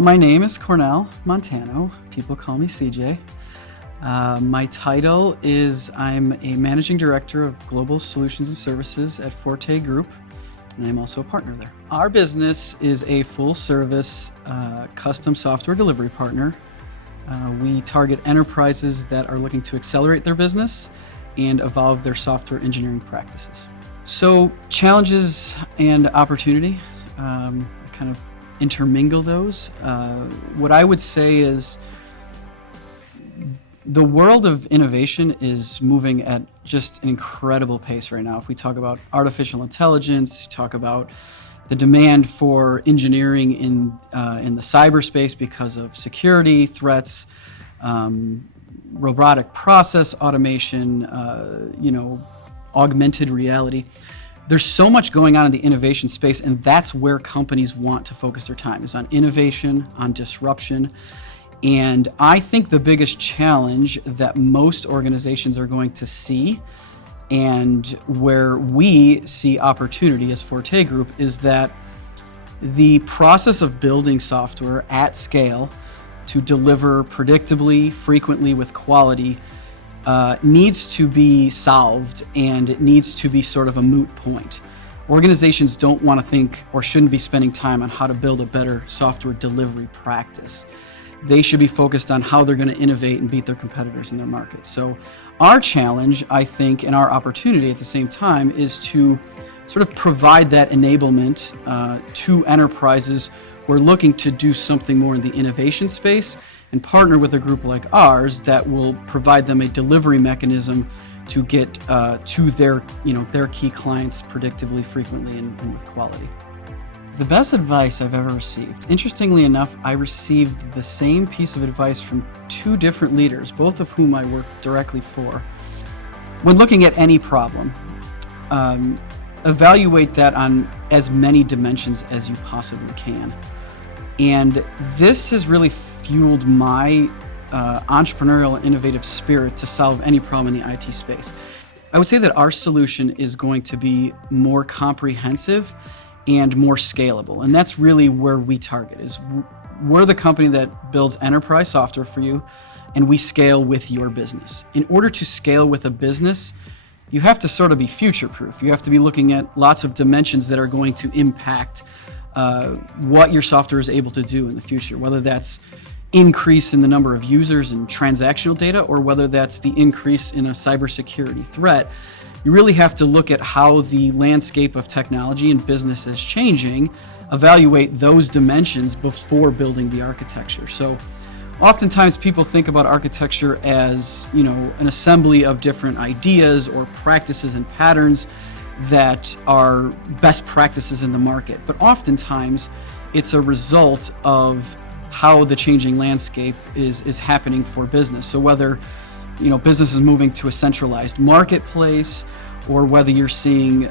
Well, my name is Cornell Montano. People call me CJ. My title is I'm a Managing Director of Global Solutions and Services at Forte Group, and I'm also a partner there. Our business is a full-service custom software delivery partner. We target enterprises that are looking to accelerate their business and evolve their software engineering practices. So challenges and opportunity, kind of intermingle those. What I would say is the world of innovation is moving at just an incredible pace right now. If we talk about artificial intelligence, talk about the demand for engineering in the cyberspace because of security threats, robotic process automation, augmented reality. There's so much going on in the innovation space, and that's where companies want to focus their time, is on innovation, on disruption. And I think the biggest challenge that most organizations are going to see, and where we see opportunity as Forte Group, is that the process of building software at scale to deliver predictably, frequently, with quality needs to be solved, and it needs to be sort of a moot point. Organizations don't want to think or shouldn't be spending time on how to build a better software delivery practice. They should be focused on how they're going to innovate and beat their competitors in their market. So our challenge, I think, and our opportunity at the same time is to sort of provide that enablement to enterprises who are looking to do something more in the innovation space, and partner with a group like ours that will provide them a delivery mechanism to get to their key clients predictably, frequently, and with quality. The best advice I've ever received. Interestingly enough, I received the same piece of advice from two different leaders, both of whom I work directly for. When looking at any problem, evaluate that on as many dimensions as you possibly can. And this has really fueled my entrepreneurial and innovative spirit to solve any problem in the IT space. I would say that our solution is going to be more comprehensive and more scalable. And that's really where we target, is we're the company that builds enterprise software for you, and we scale with your business. In order to scale with a business, you have to sort of be future-proof. You have to be looking at lots of dimensions that are going to impact what your software is able to do in the future, whether that's increase in the number of users and transactional data, or whether that's the increase in a cybersecurity threat. You really have to look at how the landscape of technology and business is changing, evaluate those dimensions before building the architecture. So oftentimes people think about architecture as, an assembly of different ideas or practices and patterns that are best practices in the market. But oftentimes it's a result of how the changing landscape is happening for business. So whether business is moving to a centralized marketplace, or whether you're seeing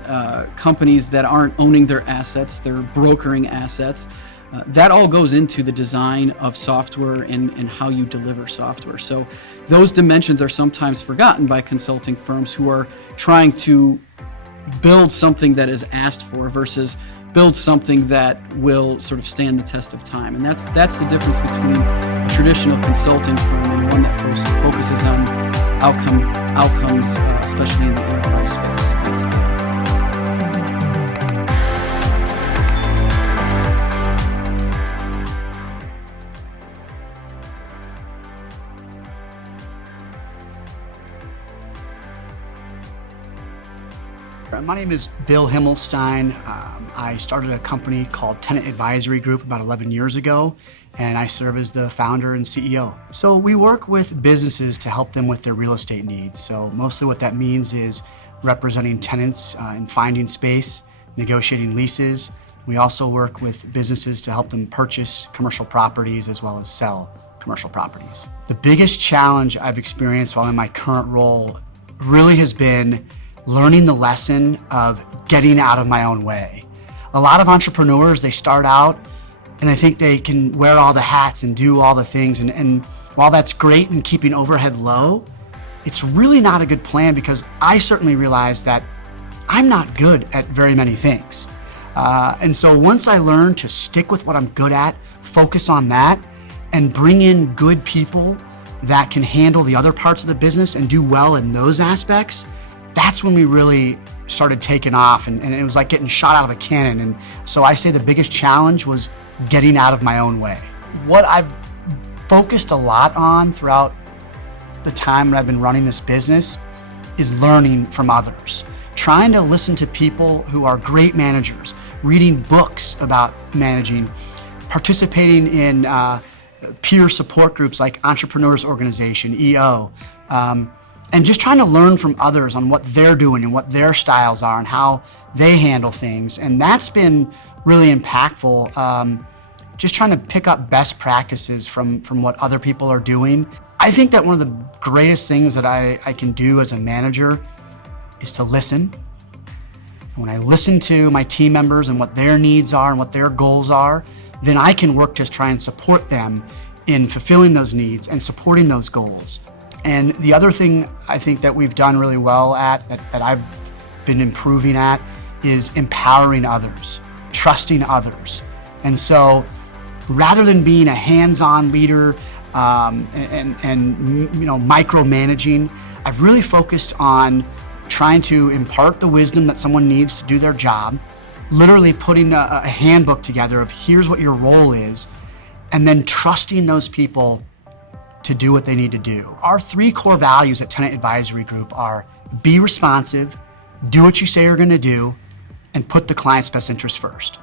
companies that aren't owning their assets, they're brokering assets, that all goes into the design of software and how you deliver software. So those dimensions are sometimes forgotten by consulting firms who are trying to build something that is asked for versus build something that will sort of stand the test of time. And that's the difference between a traditional consulting firm and one that focuses on outcomes, especially in the enterprise space. My name is Bill Himmelstein. I started a company called Tenant Advisory Group about 11 years ago, and I serve as the founder and CEO. So we work with businesses to help them with their real estate needs. So mostly what that means is representing tenants and finding space, negotiating leases. We also work with businesses to help them purchase commercial properties as well as sell commercial properties. The biggest challenge I've experienced while in my current role really has been learning the lesson of getting out of my own way. A lot of entrepreneurs, they start out and they think they can wear all the hats and do all the things. And while that's great in keeping overhead low, it's really not a good plan, because I certainly realized that I'm not good at very many things. And so once I learned to stick with what I'm good at, focus on that, and bring in good people that can handle the other parts of the business and do well in those aspects, that's when we really started taking off, and it was like getting shot out of a cannon. And so I say the biggest challenge was getting out of my own way. What I've focused a lot on throughout the time that I've been running this business is learning from others, trying to listen to people who are great managers, reading books about managing, participating in peer support groups like Entrepreneurs Organization, EO, and just trying to learn from others on what they're doing and what their styles are and how they handle things. And that's been really impactful, just trying to pick up best practices from what other people are doing. I think that one of the greatest things that I can do as a manager is to listen. And when I listen to my team members and what their needs are and what their goals are, then I can work to try and support them in fulfilling those needs and supporting those goals. And the other thing I think that we've done really well at, that I've been improving at, is empowering others, trusting others. And so rather than being a hands-on leader and micromanaging, I've really focused on trying to impart the wisdom that someone needs to do their job, literally putting a handbook together of here's what your role is, and then trusting those people to do what they need to do. Our 3 core values at Tenant Advisory Group are be responsive, do what you say you're going to do, and put the client's best interest first.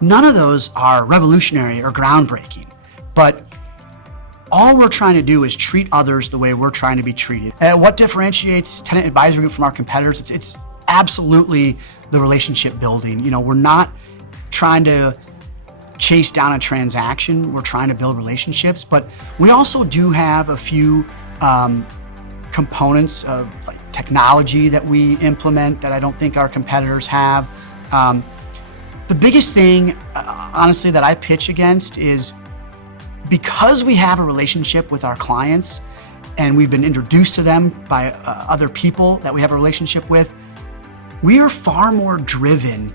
None of those are revolutionary or groundbreaking, but all we're trying to do is treat others the way we're trying to be treated. And what differentiates Tenant Advisory Group from our competitors, it's absolutely the relationship building. You know, we're not trying to chase down a transaction, we're trying to build relationships, but we also do have a few components of like technology that we implement that I don't think our competitors have. The biggest thing, honestly, that I pitch against is because we have a relationship with our clients and we've been introduced to them by other people that we have a relationship with, we are far more driven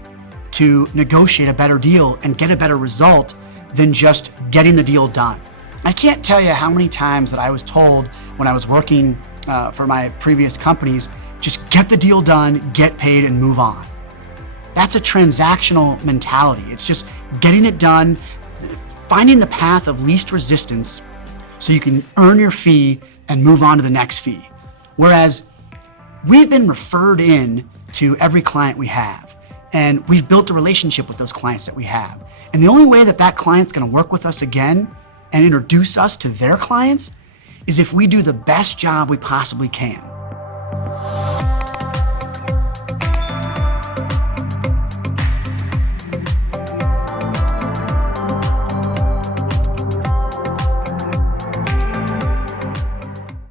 to negotiate a better deal and get a better result than just getting the deal done. I can't tell you how many times that I was told when I was working for my previous companies, just get the deal done, get paid, and move on. That's a transactional mentality. It's just getting it done, finding the path of least resistance so you can earn your fee and move on to the next fee. Whereas we've been referred in to every client we have, and we've built a relationship with those clients that we have. And the only way that that client's gonna work with us again and introduce us to their clients is if we do the best job we possibly can.